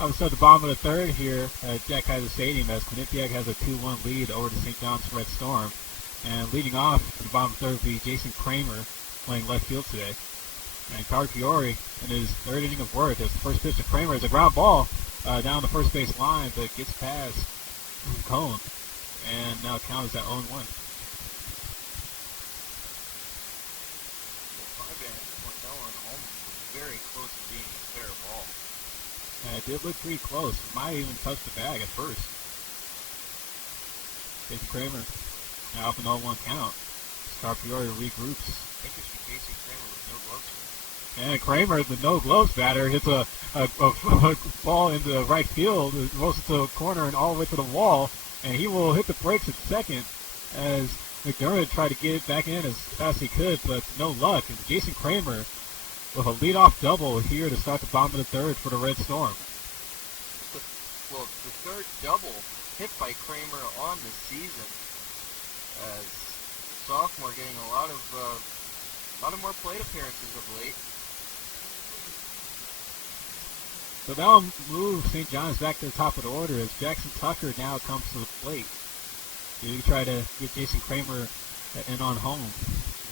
I'm at the bottom of the third here at Jack Kaiser Stadium as Quinnipiac has a 2-1 lead over the St. John's Red Storm. And leading off at the bottom of the third will be Jason Kramer playing left field today. And Card Fiore in his third inning of work as the first pitch to Kramer is a ground ball down the first base line, but gets past Cone. And now count is at 0-1. Very close to being a fair ball. It did look pretty close. Might even touch the bag at first. Jason Kramer now up an 0-1 count. Scarpiori regroups. Interesting Jason Kramer with no gloves. And Kramer, the no gloves batter, hits a ball into right field, rolls it to a corner and all the way to the wall, and he will hit the brakes at second as McDermott tried to get it back in as fast as he could, but no luck. And Jason Kramer with a leadoff double here to start the bottom of the third for the Red Storm. The third double hit by Kramer on the season, as sophomore getting a lot of more plate appearances of late. So that'll move St. John's back to the top of the order as Jackson Tucker now comes to the plate. You try to get Jason Kramer in on home.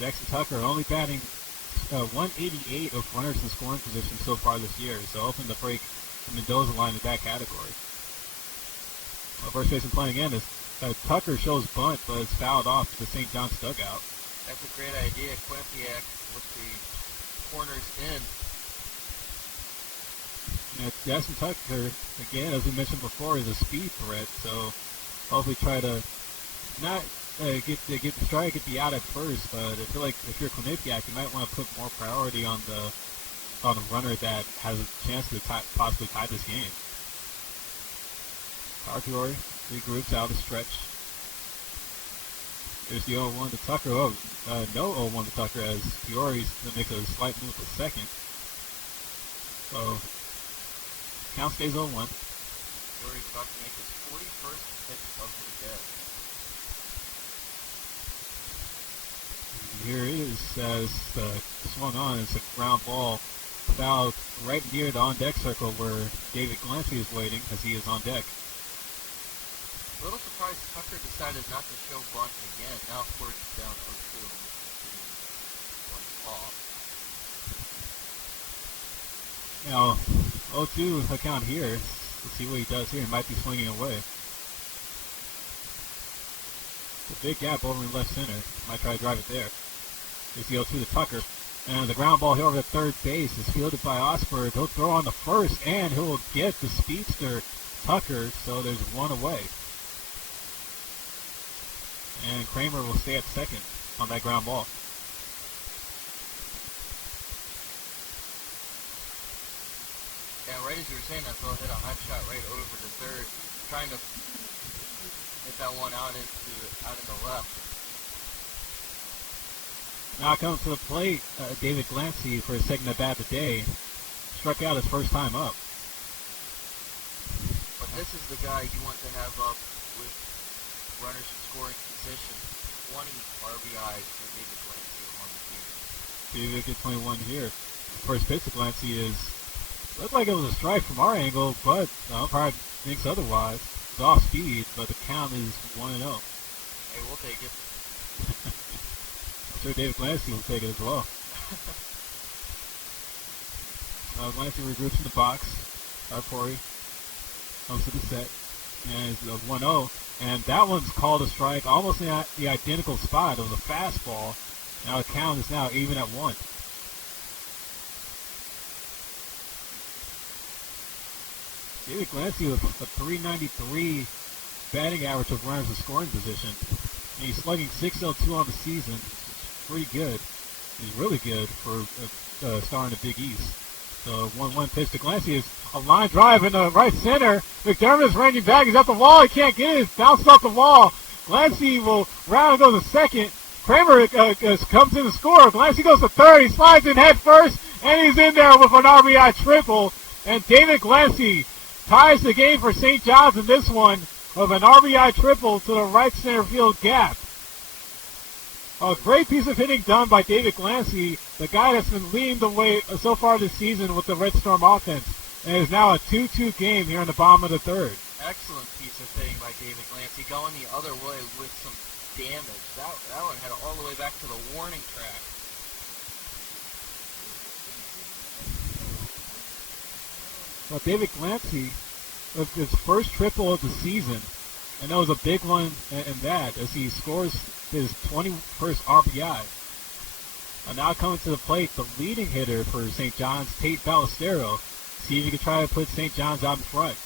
Jackson Tucker only batting 188 of runners in scoring position so far this year, so hoping to break the Mendoza line in that category. First baseman playing in is Tucker shows bunt, but it's fouled off to the St. John's dugout. That's a great idea. Quinnipiac with the corners in. Now, Jackson Tucker, again, as we mentioned before, is a speed threat, so hopefully try to not get the strike, get the out at first, but I feel like if you're Quinnipiac, you might want to put more priority on the runner that has a chance to possibly tie this game. Carpiori regroups out of the stretch. There's the 0-1 to Tucker. No 0-1 to Tucker as Fiore makes a slight move to second. So, count stays 0-1. Fiore's about to make his 41st pitch of the day. Here it is as swung on. It's a ground ball fouled right near the on-deck circle where David Glancy is waiting as he is on deck. A little surprised Tucker decided not to show bunt again. Now, of course, it's down 0-2 and one off. Now, 0-2 account here. Let's see what he does here. He might be swinging away. It's a big gap over in left center. Might try to drive it there. Here's the 0-2 to Tucker. And the ground ball here over to third base is fielded by Osberg. He'll throw on the first, and he'll get the speedster Tucker, so there's one away. And Kramer will stay at second on that ground ball. Yeah, right as you were saying that, they'll hit a hot shot right over to third, trying to hit that one out in the left. Now comes to the plate, David Glancy for his second at bat today. Struck out his first time up. But this is the guy you want to have up with runners in scoring position. 20 RBIs for David Glancy on the team. David gets 21 here. First pitch to Glancy looked like it was a strike from our angle, but the umpire thinks otherwise. It's off speed, but the count is 1-0. Hey, we'll take it. I'm sure David Glancy will take it as well. Glancy regroups in the box. Arpori comes to the set. And it's a 1-0. And that one's called a strike, almost in the identical spot. It was a fastball. Now the count is now even at 1. David Glancy with a .393 batting average of runners in scoring position. And he's slugging .602 on the season. It's pretty good. He's really good for a star in the Big East. So 1-1 pitch to Glancy is a line drive in the right center. McDermott is ranging back. He's at the wall. He can't get it. It's bounced off the wall. Glancy will round and go to second. Kramer comes in to score. Glancy goes to third. He slides in head first, and he's in there with an RBI triple. And David Glancy ties the game for St. John's in this one with an RBI triple to the right center field gap. A great piece of hitting done by David Glancy, the guy that's been leading the way so far this season with the Red Storm offense. And it's now a 2-2 game here in the bottom of the third. Excellent piece of hitting by David Glancy, going the other way with some damage. That one had all the way back to the warning track. Well, David Glancy, with his first triple of the season, and that was a big one in that, as he scores his 21st RBI. And now coming to the plate, the leading hitter for St. John's, Tate Ballesteros. See if you can try to put St. John's out in front.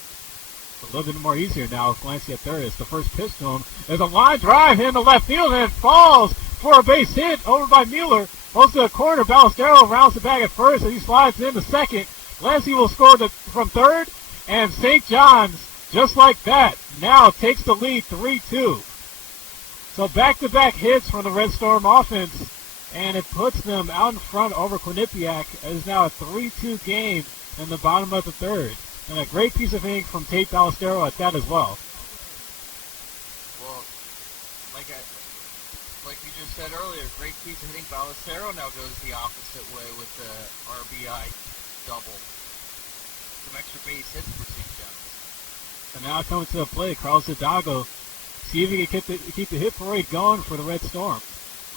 A little bit more easier now with Glancy at third. It's the first pitch to him. There's a line drive in the left field, and it falls for a base hit over by Mueller. Goes to the corner. Ballesteros rounds the bag at first, and he slides into second. Glancy will score from third, and St. John's, just like that, now takes the lead 3-2. So back-to-back hits from the Red Storm offense, and it puts them out in front over Quinnipiac. It is now a 3-2 game in the bottom of the third. And a great piece of hitting from Tate Ballesteros at that as well. Well, like you just said earlier, great piece of hitting. Ballesteros now goes the opposite way with the RBI double. Some extra base hits for St. John's. And now coming to the plate, Carlos Hidalgo. See if he can keep the hit parade going for the Red Storm.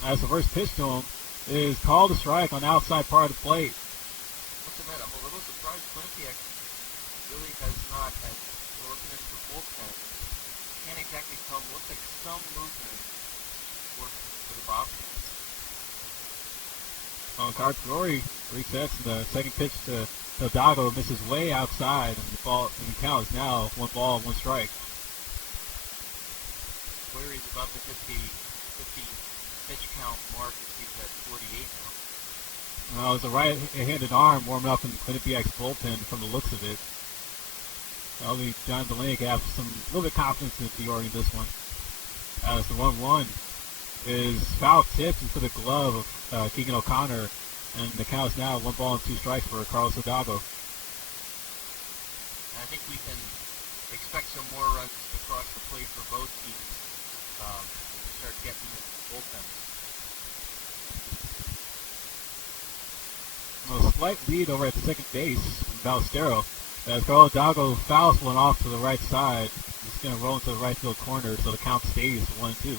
As the first pitch to him is called a strike on the outside part of the plate. Must admit, I'm a little surprised Quinnipiac really has not had, we're looking into the bullpen. Can't exactly tell. Looks like some movement for the Bobcats. Card Glory resets. The second pitch to Hidalgo misses way outside, and the count is now 1 ball, 1 strike. Query's about to hit the 50 pitch count mark as he's at 48 now. Well, it's a right-handed arm warming up in Quinnipiac's bullpen from the looks of it. That'll be John Delaney have a little bit confidence in Fiore in this one. As the 1-1 is foul tipped into the glove of Keegan O'Connor, and the count is now 1 ball and 2 strikes for Carlos Hidalgo. I think we can expect some more runs across the plate for both teams as we start getting into the bullpen. A slight lead over at the second base from Ballesteros. As Carlos Hidalgo fouls one off to the right side. He's going to roll into the right field corner, so the count stays 1-2.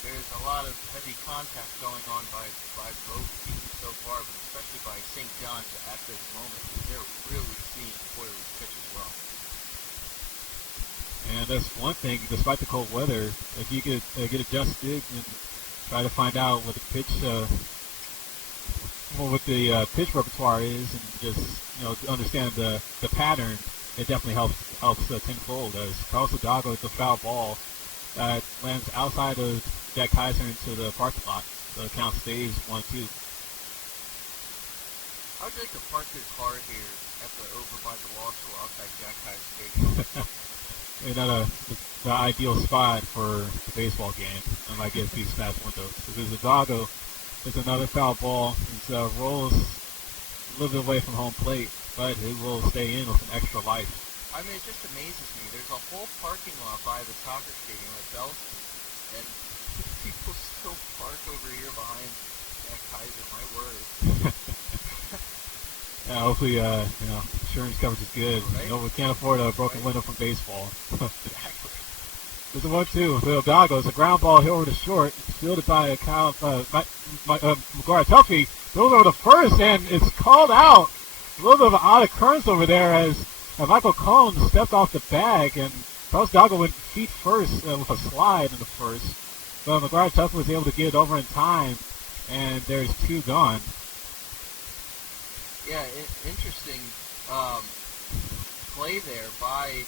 There's a lot of heavy contact going on by both teams so far, but especially by St. John's at this moment, because they're really seeing Poirier pitch as well. And that's one thing, despite the cold weather, if you could get adjusted and try to find out what the pitch pitch repertoire is, and just understand the pattern, it definitely helps tenfold. As Carlos Hidalgo hits a foul ball that lands outside of Jack Kaiser into the parking lot. The count stays 1-2. How would you like to park your car here over by the law school outside Jack Kaiser Stadium? Maybe not the ideal spot for the baseball game. I might get a few smash windows. Because Hidalgo is another foul ball. It rolls a little bit away from home plate, but it will stay in with an extra life. I mean, it just amazes me. There's a whole parking lot by the soccer stadium at Bellevue, and people still park over here behind Jack Kaiser. My word. Yeah, hopefully, insurance coverage is good. Right. We can't afford a broken window from baseball. Exactly. There's a 1-2 for Hidalgo. It's a ground ball hit over to short. It's fielded by McGuire Tuffy. Goes over to first, and it's called out. A little bit of an odd occurrence over there as Michael Cohn stepped off the bag, and Carlos Hidalgo went feet first with a slide in the first. But McGuire Tuffy was able to get it over in time, and there's 2 gone. Yeah, interesting play there by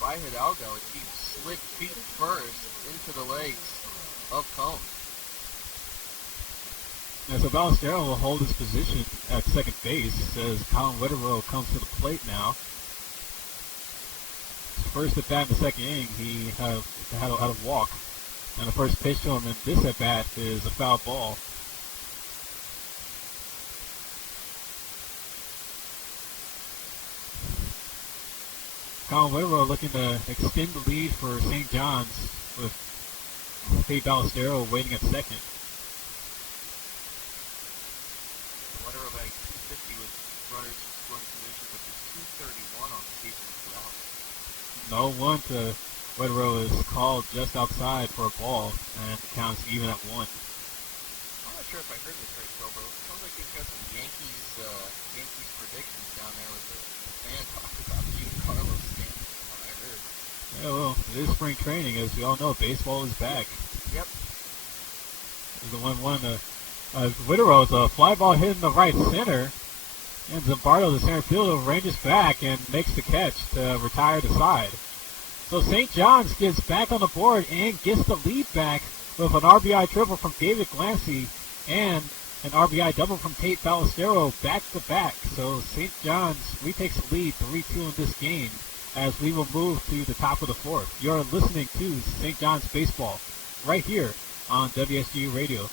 Hidalgo as he slid feet first into the legs of Cone. Yeah, so Ballesteros will hold his position at second base as Colin Witterow comes to the plate now. First at bat in the second inning, he had a walk. And the first pitch to him in this at bat is a foul ball. Colin Witterow looking to extend the lead for St. John's with Tate Ballesteros waiting at second. Witterow batting 50 with runners in scoring position, but there's 231 on the season with 2 outs. No one to Whitero is called just outside for a ball, and it counts even at 1. I'm not sure if I heard this right, Phil, but it sounds like you've got some Yankees predictions down there with the fan talking about Giancarlo Stanton, from what I heard. Yeah, well, it is spring training, as we all know. Baseball is back. Yep. The 1-1. Whitero is a fly ball hitting the right center, and Zimbardo, the center fielder, ranges back and makes the catch to retire the side. So St. John's gets back on the board and gets the lead back with an RBI triple from David Glancy and an RBI double from Tate Ballestero back-to-back. So St. John's retakes the lead 3-2 in this game as we will move to the top of the 4th. You're listening to St. John's Baseball right here on WSGU Radio.